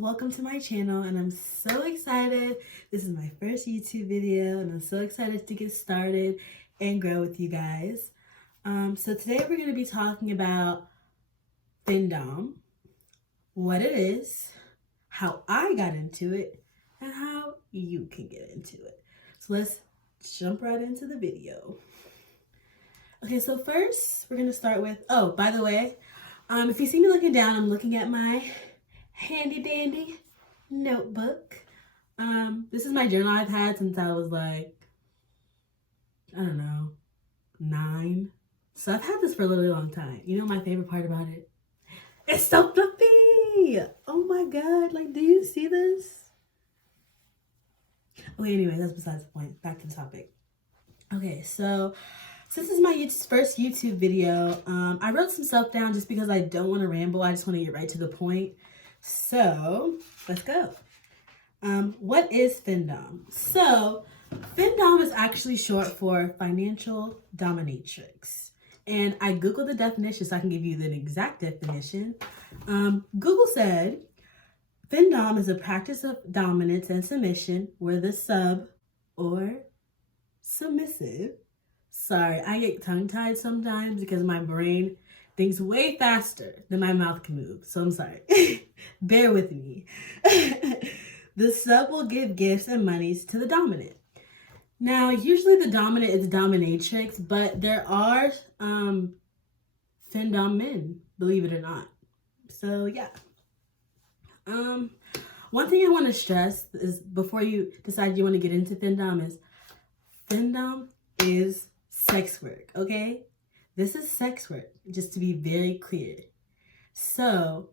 welcome to my channel and I'm so excited. This is my first YouTube video and I'm so excited to get started and grow with you guys. So today we're going to be talking about Findom, what it is, how I got into it, and how you can get into it. So let's jump right into the video. Okay, so first we're going to start with, oh, by the way, if you see me looking down, I'm looking at my handy dandy notebook. This is my journal I've had since I was like, I don't know, 9. So I've had this for a really long time. You know my favorite part about it? It's so fluffy! Oh my god, like, do you see this? Okay, anyway, that's besides the point. Back to the topic. Okay, so since this is my first YouTube video, I wrote some stuff down just because I don't want to ramble. I just want to get right to the point. So let's go. What is Findom? So Findom is actually short for financial dominatrix. And I Googled the definition so I can give you the exact definition. Google said, Findom is a practice of dominance and submission where the sub or submissive. Sorry, I get tongue-tied sometimes because my brain thinks way faster than my mouth can move. So I'm sorry. Bear with me. The sub will give gifts and monies to the dominant. Now, usually the dominant is dominatrix, but there are Findom men, believe it or not. So yeah. One thing I want to stress is before you decide you want to get into Findom is sex work, okay? This is sex work, just to be very clear. So,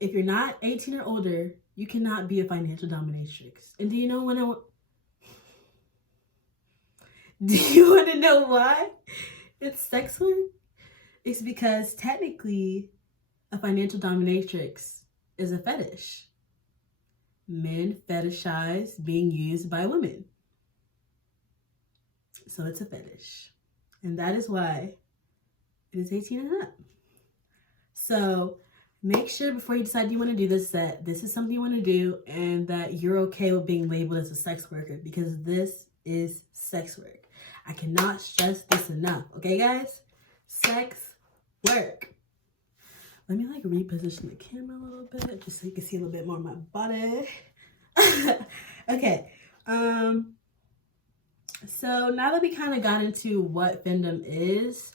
if you're not 18 or older, you cannot be a financial dominatrix. And do you know do you want to know why it's sex work? It's because technically a financial dominatrix is a fetish. Men fetishize being used by women. So it's a fetish. And that is why it is 18 and up. So make sure before you decide you want to do this that this is something you want to do and that you're okay with being labeled as a sex worker, because this is sex work. I cannot stress this enough. Okay, guys? Sex work. Let me like reposition the camera a little bit just so you can see a little bit more of my body. Okay. So now that we kind of got into what Findom is,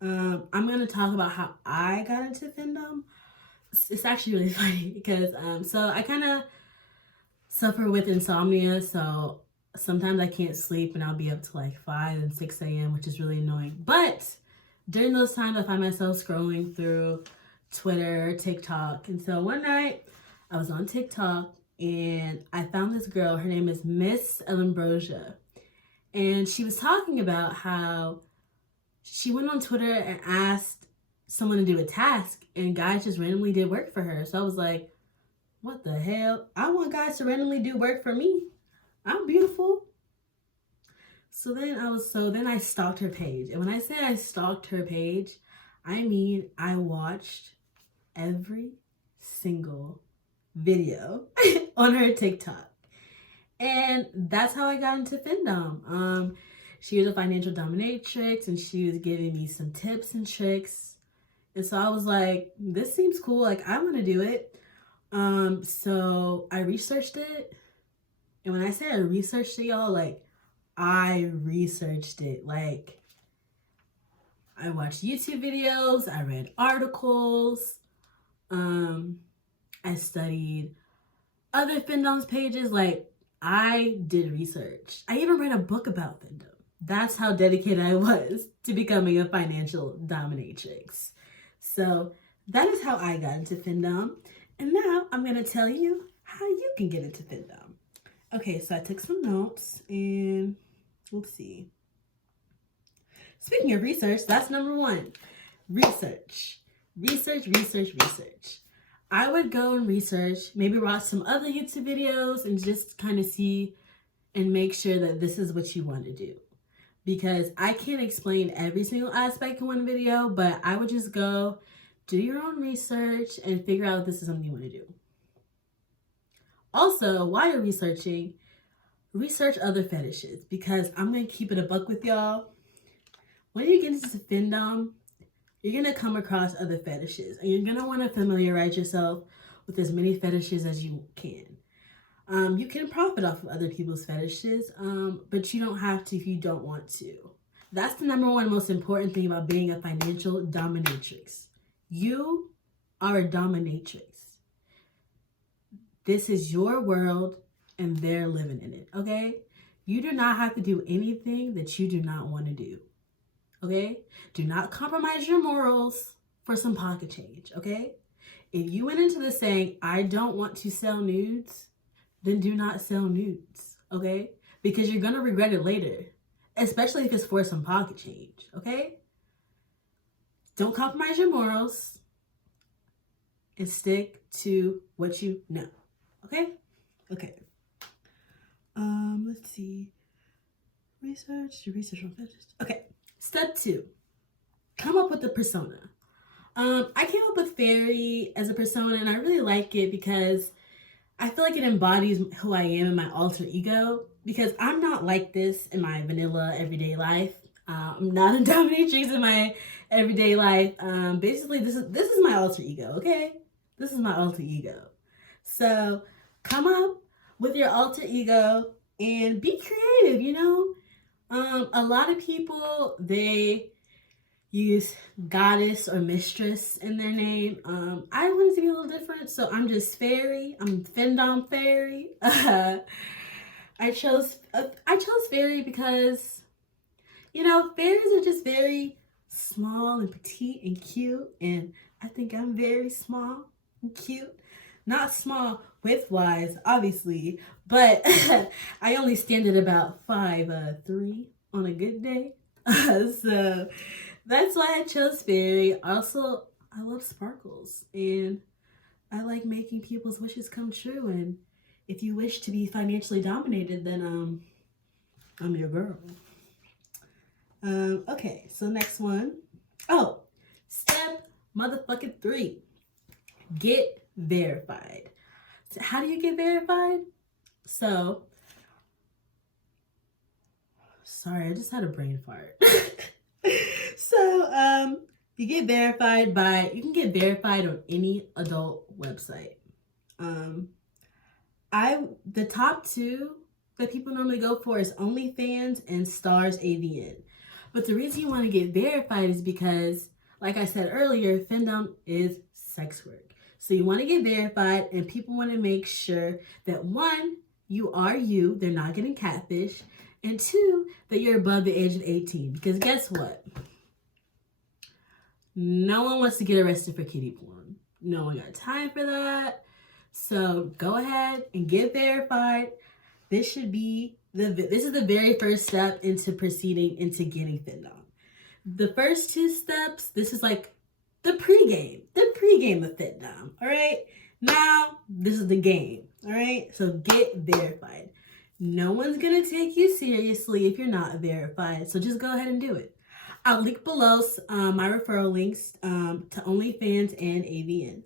I'm going to talk about how I got into Findom. It's actually really funny because, so I kind of suffer with insomnia. So sometimes I can't sleep and I'll be up to like 5 and 6 a.m., which is really annoying. But during those times, I find myself scrolling through Twitter, TikTok. And so one night I was on TikTok and I found this girl. Her name is Miss Ambrosia. And she was talking about how she went on Twitter and asked someone to do a task and guys just randomly did work for her. So I was like, what the hell? I want guys to randomly do work for me. I'm beautiful. So then I stalked her page. And when I say I stalked her page, I mean I watched every single video on her TikTok. And that's how I got into Findom. She was a financial dominatrix and she was giving me some tips and tricks. And so I was like, this seems cool. Like, I want to do it. So I researched it. And when I say I researched it, y'all, like, I researched it. Like, I watched YouTube videos. I read articles. I studied other Findom's pages. Like, I did research. I even read a book about Findom. That's how dedicated I was to becoming a financial dominatrix. So that is how I got into Findom. And now I'm going to tell you how you can get into Findom. Okay, so I took some notes and let's see. Speaking of research, that's number 1. Research. Research. I would go and research, maybe watch some other YouTube videos and just kind of see and make sure that this is what you want to do. Because I can't explain every single aspect in one video, but I would just go do your own research and figure out if this is something you want to do. Also, while you're researching, research other fetishes, because I'm going to keep it a buck with y'all. When you get into Findom, you're going to come across other fetishes, and you're going to want to familiarize yourself with as many fetishes as you can. You can profit off of other people's fetishes, but you don't have to if you don't want to. That's the number one most important thing about being a financial dominatrix. You are a dominatrix. This is your world and they're living in it, okay? You do not have to do anything that you do not want to do, okay? Do not compromise your morals for some pocket change, okay? If you went into this saying, I don't want to sell nudes, then do not sell nudes, okay? Because you're gonna regret it later, especially if it's for some pocket change, okay? Don't compromise your morals and stick to what you know, okay? Okay. Let's see. Research on fetish. Okay. Step 2. Come up with a persona. I came up with fairy as a persona, and I really like it because I feel like it embodies who I am in my alter ego, because I'm not like this in my vanilla everyday life. I'm not a dominatrix in my everyday life. Basically, this is my alter ego, okay? This is my alter ego. So come up with your alter ego and be creative, you know? A lot of people, they use goddess or mistress in their name. I wanted to be a little different, so I'm just fairy. I'm fendom fairy. I chose fairy because, you know, fairies are just very small and petite and cute, and I think I'm very small and cute. Not small width-wise, obviously, but I only stand at about 5'3" on a good day. So that's why I chose fairy. Also, I love sparkles, and I like making people's wishes come true. And if you wish to be financially dominated, then I'm your girl. Okay, so next one. Oh, step motherfucking 3. Get verified. So how do you get verified? So, sorry, I just had a brain fart. So, you can get verified on any adult website. The top 2 that people normally go for is OnlyFans and Stars AVN. But the reason you want to get verified is because, like I said earlier, Findom is sex work. So you want to get verified, and people want to make sure that 1, you are you, they're not getting catfish, and 2, that you're above the age of 18. Because guess what? No one wants to get arrested for kiddie porn. No one got time for that. So go ahead and get verified. This is the very first step into proceeding into getting Findom. The first 2 steps, this is like the pregame of Findom, all right? Now, this is the game, all right? So get verified. No one's gonna take you seriously if you're not verified, so just go ahead and do it. I'll link below my referral links to OnlyFans and AVN.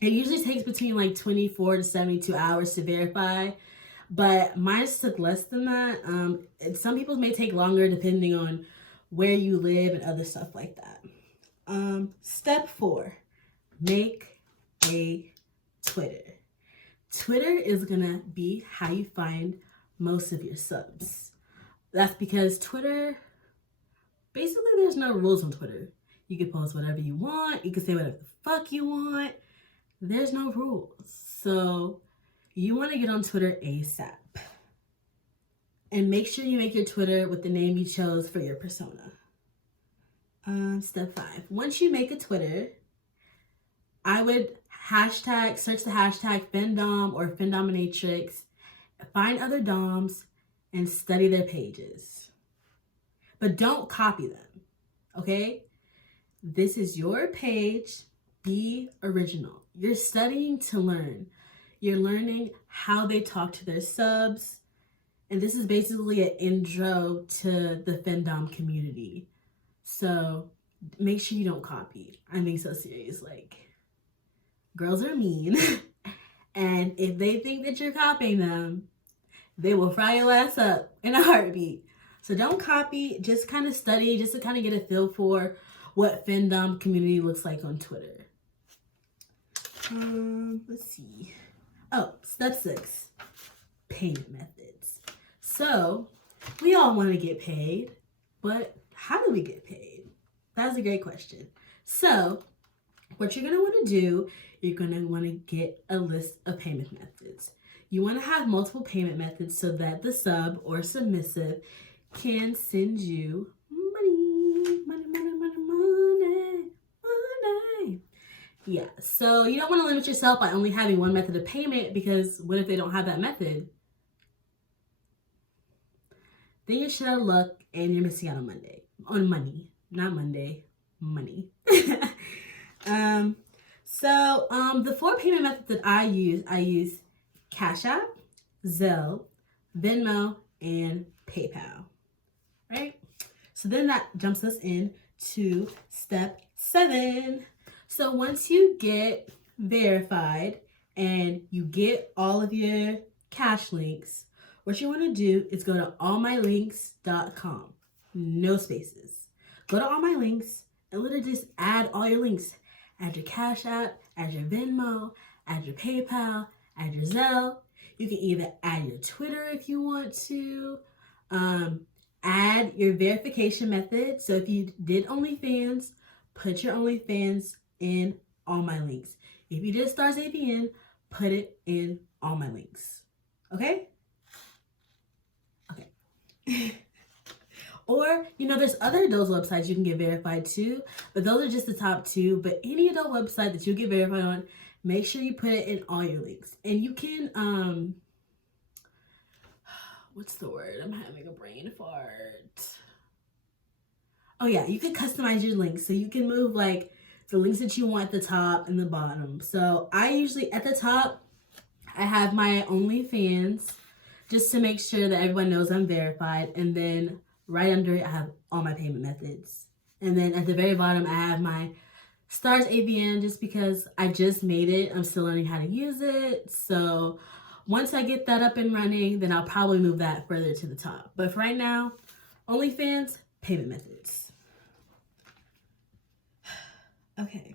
It usually takes between like 24 to 72 hours to verify, but mine took less than that. And some people may take longer depending on where you live and other stuff like that. Step 4, make a Twitter. Twitter is gonna be how you find most of your subs. That's because Twitter, basically there's no rules on Twitter. You can post whatever you want. You can say whatever the fuck you want. There's no rules. So you want to get on Twitter ASAP. And make sure you make your Twitter with the name you chose for your persona. Step 5. Once you make a Twitter, I would search the hashtag Findom or Findominatrix, find other doms, and study their pages. But don't copy them, okay? This is your page. Be original. You're studying to learn. You're learning how they talk to their subs. And this is basically an intro to the Findom community. So make sure you don't copy. I'm being so serious. Like, girls are mean. And if they think that you're copying them, they will fry your ass up in a heartbeat. So don't copy, just kind of study, just to kind of get a feel for what Findom community looks like on Twitter. Let's see. Oh, step 6, payment methods. So we all want to get paid, but how do we get paid? That's a great question. So what you're going to want to do, you're going to want to get a list of payment methods. You want to have multiple payment methods so that the sub or submissive can send you money. Yeah, so you don't want to limit yourself by only having one method of payment, because what if they don't have that method? Then you're shit out of luck and you're missing out on money. Not Monday, money. The 4 payment methods that I use Cash App, Zelle, Venmo, and PayPal. Right? So then that jumps us into step 7. So once you get verified and you get all of your cash links, what you want to do is go to allmylinks.com. No spaces. Go to All My Links and literally just add all your links. Add your Cash App, add your Venmo, add your PayPal, add your Zelle. You can either add your Twitter if you want to. Add your verification method. So if you did OnlyFans, put your OnlyFans in All My Links. If you did Stars AVN, put it in All My Links. Okay? Okay. Or, there's other adult websites you can get verified to, but those are just the top 2. But any adult website that you get verified on, make sure you put it in all your links. And you can, what's the word? I'm having a brain fart. Oh yeah, you can customize your links. So you can move like the links that you want at the top and the bottom. So I usually, at the top, I have my OnlyFans, just to make sure that everyone knows I'm verified. And then right under it, I have all my payment methods. And then at the very bottom, I have my Stars AVN, just because I just made it. I'm still learning how to use it. So once I get that up and running, then I'll probably move that further to the top. But for right now, OnlyFans, payment methods. Okay.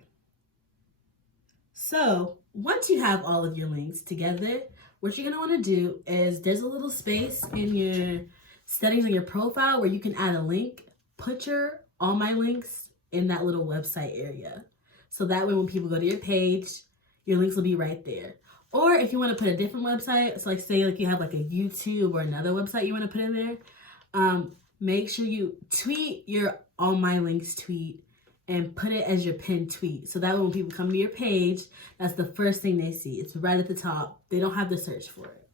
So once you have all of your links together, what you're going to want to do is, there's a little space in your settings on your profile where you can add a link. Put your All My Links in that little website area. So that way when people go to your page, your links will be right there. Or if you want to put a different website, so like say like you have like a YouTube or another website you want to put in there, make sure you tweet your All My Links tweet and put it as your pinned tweet. So that way when people come to your page, that's the first thing they see. It's right at the top. They don't have to search for it.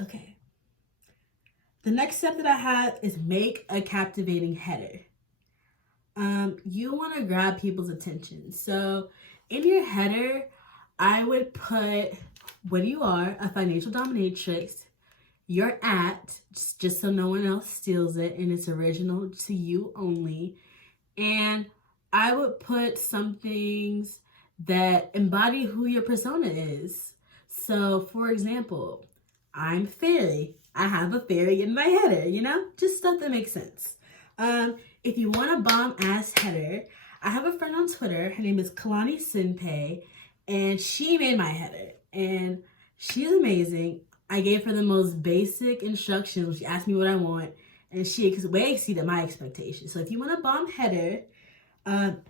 Okay. The next step that I have is make a captivating header. You want to grab people's attention. So in your header, I would put what you are, a financial dominatrix, your at, just so no one else steals it and it's original to you only. And I would put some things that embody who your persona is. So for example, I'm fairy. I have a fairy in my header, just stuff that makes sense. If you want a bomb ass header, I have a friend on Twitter. Her name is Kalani Senpei, and she made my header, and she's amazing. I gave her the most basic instructions when she asked me what I want, and she way exceeded my expectations. So if you want a bomb header,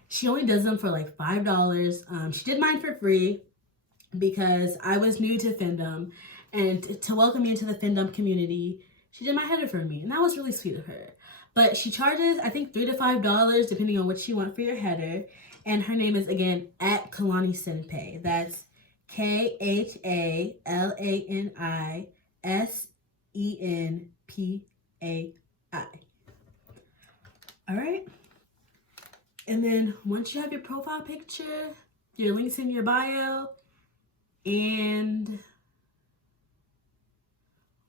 she only does them for like $5. She did mine for free because I was new to Findom, and to welcome me into the Findom community, she did my header for me, and that was really sweet of her. But she charges, I think, $3 to $5 depending on what you want for your header. And her name is, again, at Kalani Senpei. That's KHALANISENPAI. All right. And then once you have your profile picture, your links in your bio, and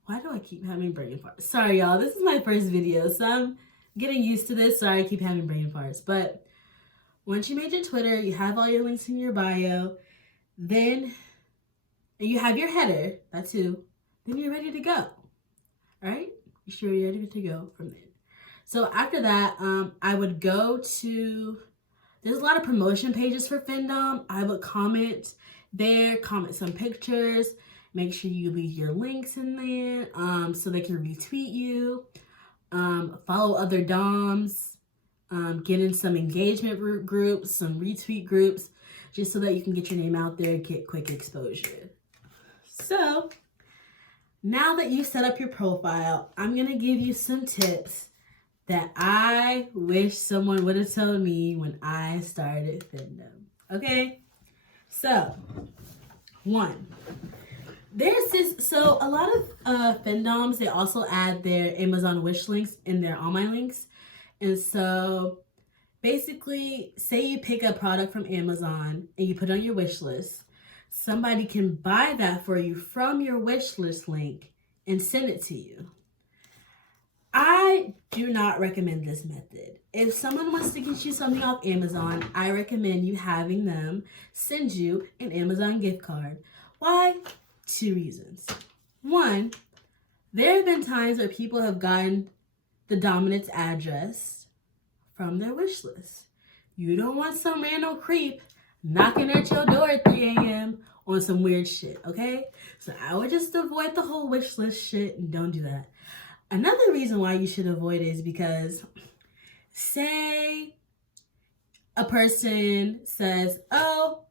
why do I keep having brain farts? Sorry, y'all. This is my first video, so I'm getting used to this. Sorry, I keep having brain farts. But once you made your Twitter, you have all your links in your bio, then and you have your header, that too, then you're ready to go. All right? You should be ready to go from there. So after that, I would go to, there's a lot of promotion pages for Findom. I would comment there, comment some pictures, make sure you leave your links in there so they can retweet you, follow other DOMs, get in some engagement groups, some retweet groups, just so that you can get your name out there and get quick exposure. So now that you set up your profile, I'm going to give you some tips that I wish someone would have told me when I started Findom. Okay? So, one, there's this, so a lot of Findoms, they also add their Amazon wish links in their All My Links. And so basically, say you pick a product from Amazon and you put it on your wish list, somebody can buy that for you from your wish list link and send it to you. I do not recommend this method. If someone wants to get you something off Amazon, I recommend you having them send you an Amazon gift card. Why? 2 reasons. One, there have been times where people have gotten the dominant's address from their wish list. You don't want some random creep knocking at your door at 3 a.m. on some weird shit, okay? So I would just avoid the whole wish list shit and don't do that. Another reason why you should avoid it is because, say a person says, oh,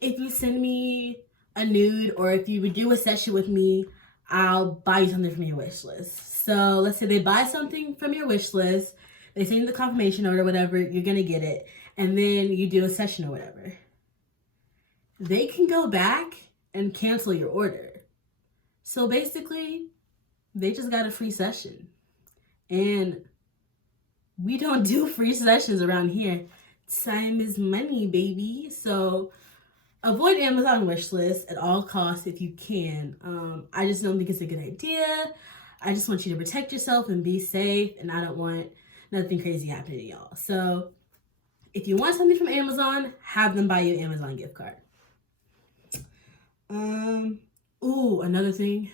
if you send me a nude or if you would do a session with me, I'll buy you something from your wish list. So let's say they buy something from your wish list, they send you the confirmation order, whatever, you're going to get it, and then you do a session or whatever. They can go back and cancel your order. So basically, they just got a free session. And we don't do free sessions around here. Time is money, baby. So avoid Amazon wish lists at all costs if you can. I just don't think it's a good idea. I just want you to protect yourself and be safe. And I don't want nothing crazy happening to y'all. So if you want something from Amazon, have them buy you an Amazon gift card. Ooh, another thing.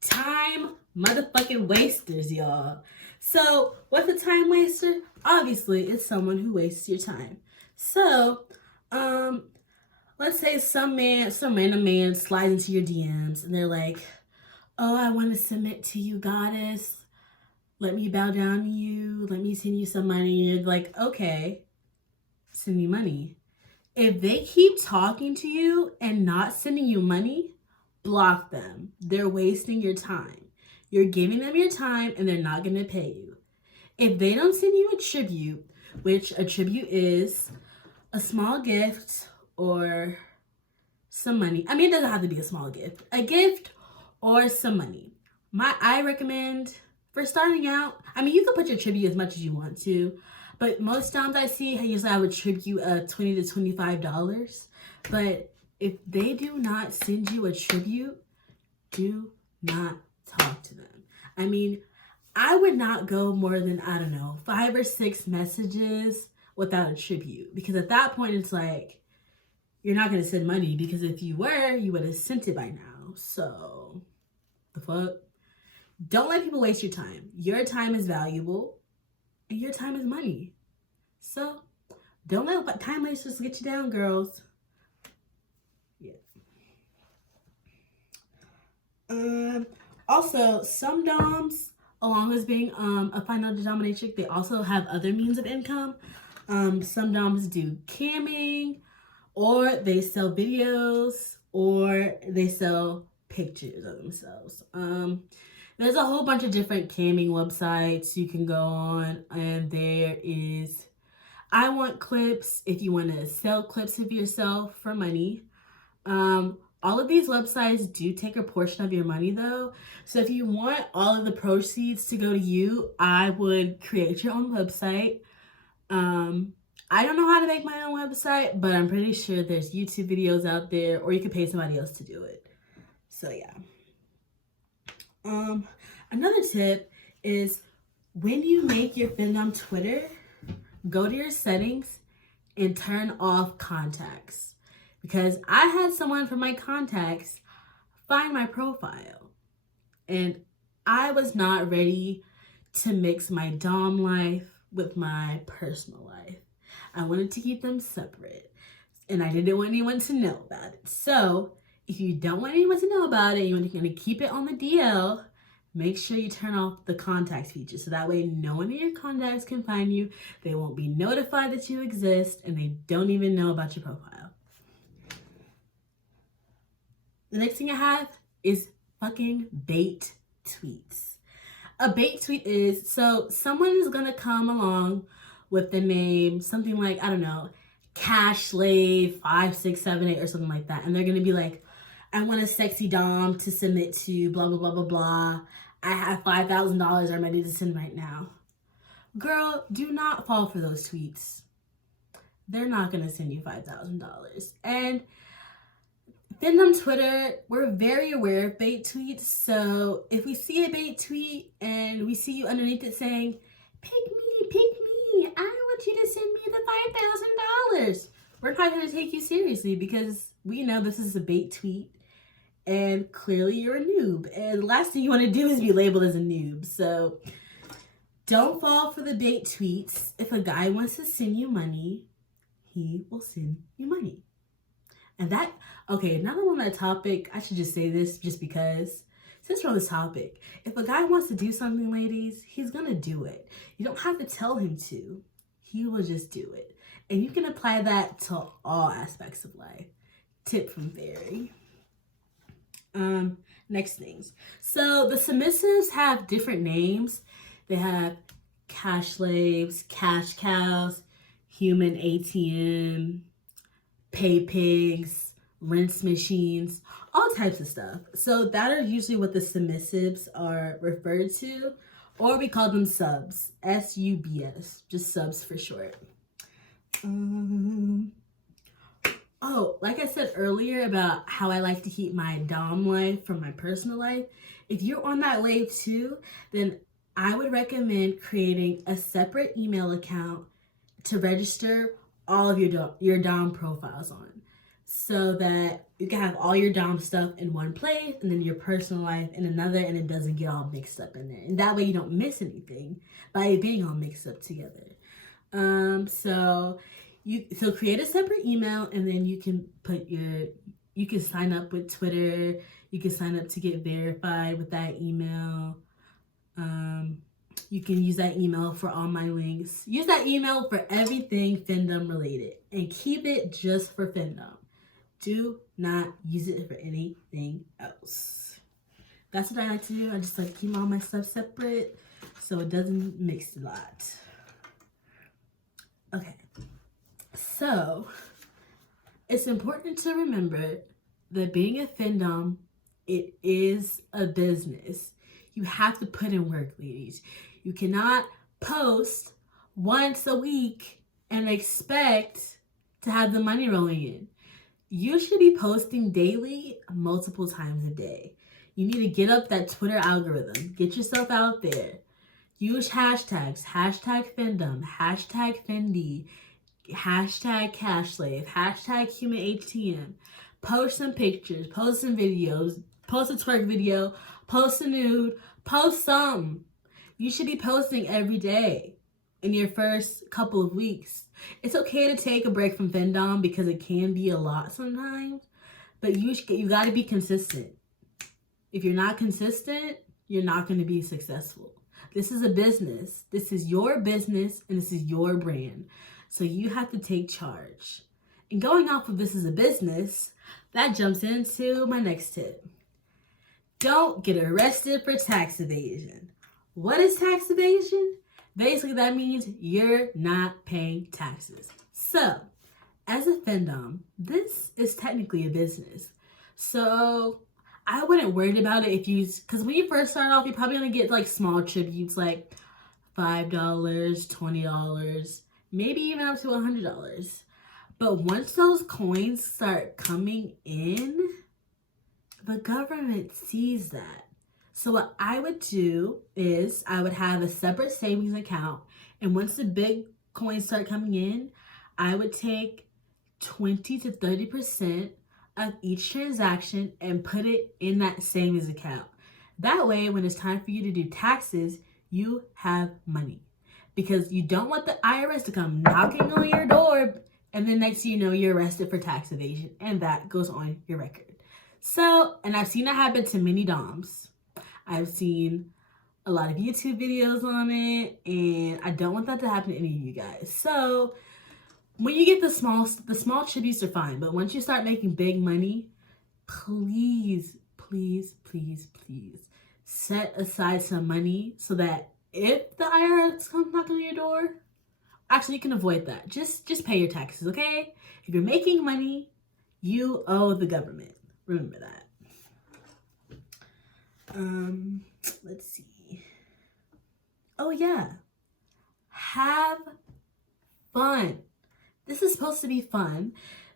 Time motherfucking wasters, y'all. So what's a time waster? Obviously, it's someone who wastes your time. So, let's say some random man slides into your DMs and they're like, oh, I want to submit to you, goddess. Let me bow down to you. Let me send you some money. You're like, okay, send me money. If they keep talking to you and not sending you money, block them. They're wasting your time. You're giving them your time and they're not going to pay you. If they don't send you a tribute, which a tribute is a small gift or some money. I mean, it doesn't have to be a small gift. A gift or some money. I recommend for starting out, I mean, you can put your tribute as much as you want to, but most times I see, usually I would tribute $20 to $25. But if they do not send you a tribute, do not talk to them. I mean, I would not go more than, 5 or 6 messages without a tribute. Because at that point, it's like, you're not going to send money. Because if you were, you would have sent it by now. So, the fuck? Don't let people waste your time. Your time is valuable. And your time is money. So, don't let time wasters get you down, girls. Yeah. Also, some DOMs, along with being a final dominatrix, they also have other means of income. Some DOMs do camming, or they sell videos, or they sell pictures of themselves. There's a whole bunch of different camming websites you can go on, and there is I Want Clips if you want to sell clips of yourself for money. All of these websites do take a portion of your money though. So if you want all of the proceeds to go to you, I would create your own website. I don't know how to make my own website, but I'm pretty sure there's YouTube videos out there, or you can pay somebody else to do it. So yeah. Another tip is when you make your Findom Twitter, go to your settings and turn off contacts. because I had someone from my contacts find my profile, and I was not ready to mix my dom life with my personal life. I wanted to keep them separate, and I didn't want anyone to know about it. So if you don't want anyone to know about it, you want to keep it on the DL, make sure you turn off the contacts feature, so that way no one in your contacts can find you. They won't be notified that you exist, and they don't even know about your profile. The next thing I have is fucking bait tweets. A bait tweet is, so someone is gonna come along with the name, something like, I don't know, Cash Slave 5678 or something like that. And they're gonna be like, I want a sexy dom to submit to blah, blah, blah, blah, blah. I have $5,000 I'm ready to send right now. Girl, do not fall for those tweets. They're not gonna send you $5,000. And Findom Twitter, we're very aware of bait tweets. So if we see a bait tweet and we see you underneath it saying, pick me, I want you to send me the $5,000, we're not going to take you seriously, because we know this is a bait tweet and clearly you're a noob. And the last thing you want to do is be labeled as a noob. So don't fall for the bait tweets. If a guy wants to send you money, he will send you money. And that, okay, now that I'm on that topic, I should just say this just because, since we're on this topic, if a guy wants to do something, ladies, he's gonna do it. You don't have to tell him to. He will just do it. And you can apply that to all aspects of life. Tip from Fairy. Next things. So the submissives have different names. They have cash slaves, cash cows, human ATM, pay pigs, rinse machines, all types of stuff. So that are usually what the submissives are referred to, or we call them subs, S-U-B-S, just subs for short. Oh, like I said earlier about how I like to keep my dom life from my personal life, if you're on that wave too, then I would recommend creating a separate email account to register all of your dom profiles on, so that you can have all your dom stuff in one place and then your personal life in another, and it doesn't get all mixed up in there. And that way you don't miss anything by it being all mixed up together. So create a separate email, and then you can you can sign up with Twitter. You can sign up to get verified with that email. You can use that email for all my links. Use that email for everything Findom related, and keep it just for Findom. Do not use it for anything else. That's what I like to do. I just like to keep all my stuff separate so it doesn't mix a lot. Okay. So it's important to remember that being a Findom, it is a business. You have to put in work, ladies. You cannot post once a week and expect to have the money rolling in. You should be posting daily, multiple times a day. You need to get up that Twitter algorithm. Get yourself out there. Use hashtags. Hashtag Findom. Hashtag Fendi. Hashtag Cash Slave. Hashtag Human ATM. Post some pictures. Post some videos. Post a twerk video. Post a nude. Post some. You should be posting every day in your first couple of weeks. It's okay to take a break from Findom because it can be a lot sometimes, but you got to be consistent. If you're not consistent, you're not going to be successful. This is a business. This is your business, and this is your brand. So you have to take charge. And going off of this is a business, that jumps into my next tip. Don't get arrested for tax evasion. What is tax evasion? Basically, that means you're not paying taxes. So, as a Findom, this is technically a business. So, I wouldn't worry about it because when you first start off, you're probably going to get like small tributes like $5, $20, maybe even up to $100. But once those coins start coming in, the government sees that. So what I would do is I would have a separate savings account. And once the big coins start coming in, I would take 20 to 30% of each transaction and put it in that savings account. That way, when it's time for you to do taxes, you have money. Because you don't want the IRS to come knocking on your door and then next thing you know, you're arrested for tax evasion. And that goes on your record. So, and I've seen that happen to many doms. I've seen a lot of YouTube videos on it, and I don't want that to happen to any of you guys. So, when you get the small tributes are fine, but once you start making big money, please, please, please, please set aside some money so that if the IRS comes knocking on your door, actually you can avoid that. Just pay your taxes, okay? If you're making money, you owe the government. Remember that. Let's see. Oh yeah. Have fun. This is supposed to be fun.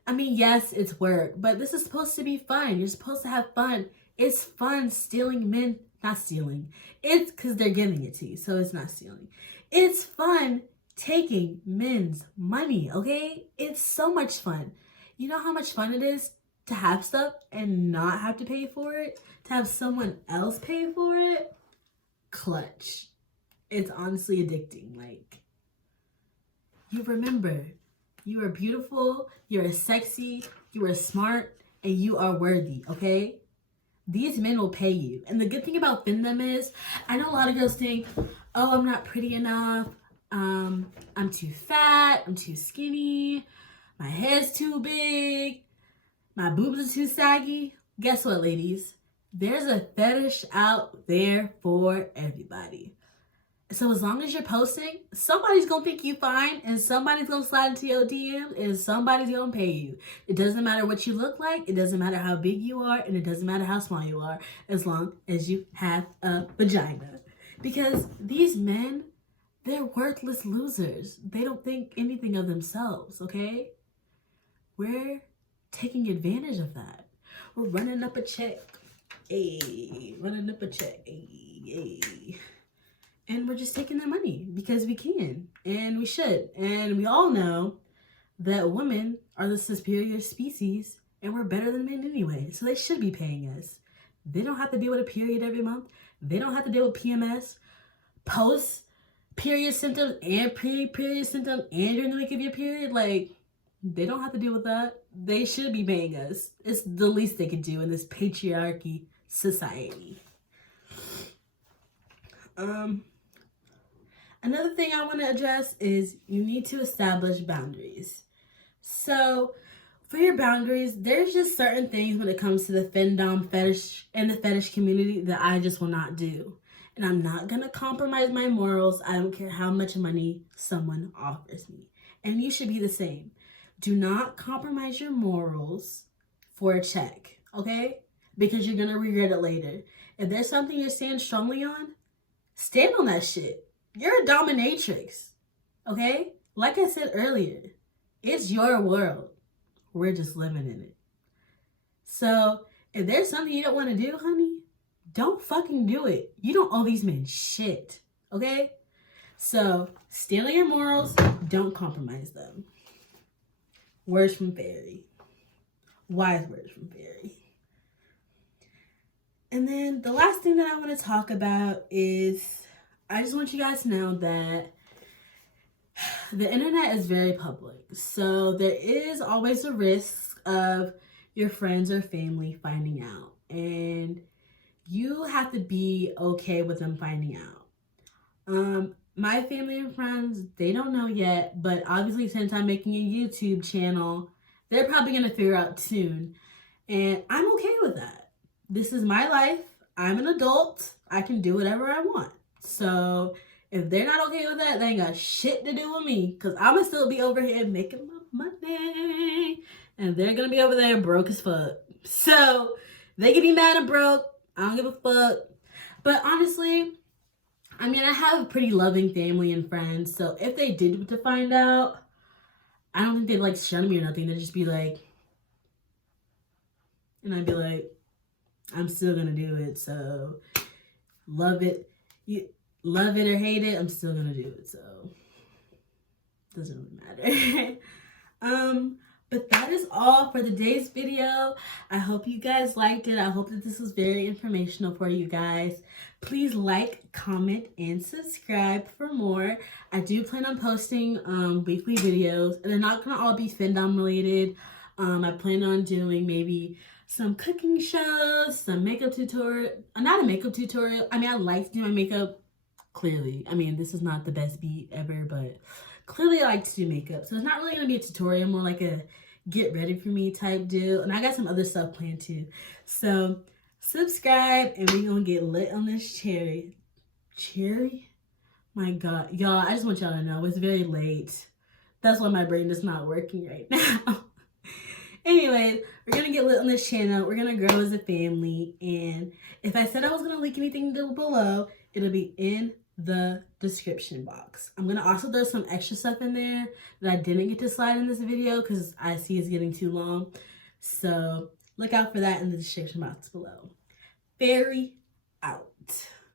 I mean, yes, it's work, but this is supposed to be fun. You're supposed to have fun. It's fun stealing men. Not stealing. It's because they're giving it to you, so it's not stealing. It's fun taking men's money, okay? It's so much fun. You know how much fun it is to have stuff and not have to pay for it? To have someone else pay for it? Clutch. It's honestly addicting. Like, you remember, you are beautiful, you are sexy, you are smart, and you are worthy, okay? These men will pay you. And the good thing about Findom is, I know a lot of girls think, oh, I'm not pretty enough, I'm too fat, I'm too skinny, my hair's too big, my boobs are too saggy. Guess what, ladies? There's a fetish out there for everybody. So as long as you're posting, somebody's going to think you fine, and somebody's going to slide into your DM, and somebody's going to pay you. It doesn't matter what you look like. It doesn't matter how big you are, and it doesn't matter how small you are, as long as you have a vagina. Because these men, they're worthless losers. They don't think anything of themselves, okay? We're taking advantage of that. We're running up a check. Hey, running up a check. Hey. And we're just taking their money because we can and we should. And we all know that women are the superior species and we're better than men anyway. So they should be paying us. They don't have to deal with a period every month. They don't have to deal with PMS, post-period symptoms and pre-period symptoms and during the week of your period. Like, they don't have to deal with that. They should be paying us. It's the least they could do in this patriarchy society. Another thing I want to address is you need to establish boundaries. So for your boundaries, there's just certain things when it comes to the fendom fetish and the fetish community that I just will not do. And I'm not going to compromise my morals. I don't care how much money someone offers me. And you should be the same. Do not compromise your morals for a check, okay? Because you're going to regret it later. If there's something you're standing strongly on, stand on that shit. You're a dominatrix, okay? Like I said earlier, it's your world. We're just living in it. So if there's something you don't want to do, honey, don't fucking do it. You don't owe these men shit, okay? So stand on your morals. Don't compromise them. Words from Fairy. Wise words from Fairy. And then the last thing that I want to talk about is I just want you guys to know that the internet is very public. So there is always a risk of your friends or family finding out. And you have to be okay with them finding out. My family and friends, they don't know yet. But obviously, since I'm making a YouTube channel, they're probably going to figure out soon. And I'm okay with that. This is my life. I'm an adult. I can do whatever I want. So if they're not okay with that, they ain't got shit to do with me. Because I'm going to still be over here making my money. And they're going to be over there broke as fuck. So they can be mad and broke. I don't give a fuck. But honestly, I mean, I have a pretty loving family and friends. So if they did to find out, I don't think they'd like shun me or nothing. They'd just be like, and I'd be like, I'm still going to do it. So love it. You love it or hate it, I'm still gonna do it, so it doesn't really matter. But that is all for today's video. I hope you guys liked it. I hope that this was very informational for you guys. Please like, comment, and subscribe for more. I do plan on posting weekly videos, and they're not going to all be Findom related. I plan on doing maybe some cooking shows, some makeup tutorial. Not a makeup tutorial. I mean, I like to do my makeup, clearly. I mean, this is not the best beat ever, but clearly I like to do makeup. So it's not really going to be a tutorial, more like a get ready for me type deal. And I got some other stuff planned too. So subscribe and we're going to get lit on this cherry. Cherry? My God. Y'all, I just want y'all to know it's very late. That's why my brain is not working right now. Anyways, we're going to get lit on this channel. We're going to grow as a family. And if I said I was going to link anything below, it'll be in the description box. I'm going to also throw some extra stuff in there that I didn't get to slide in this video because I see it's getting too long. So look out for that in the description box below. Fairy out.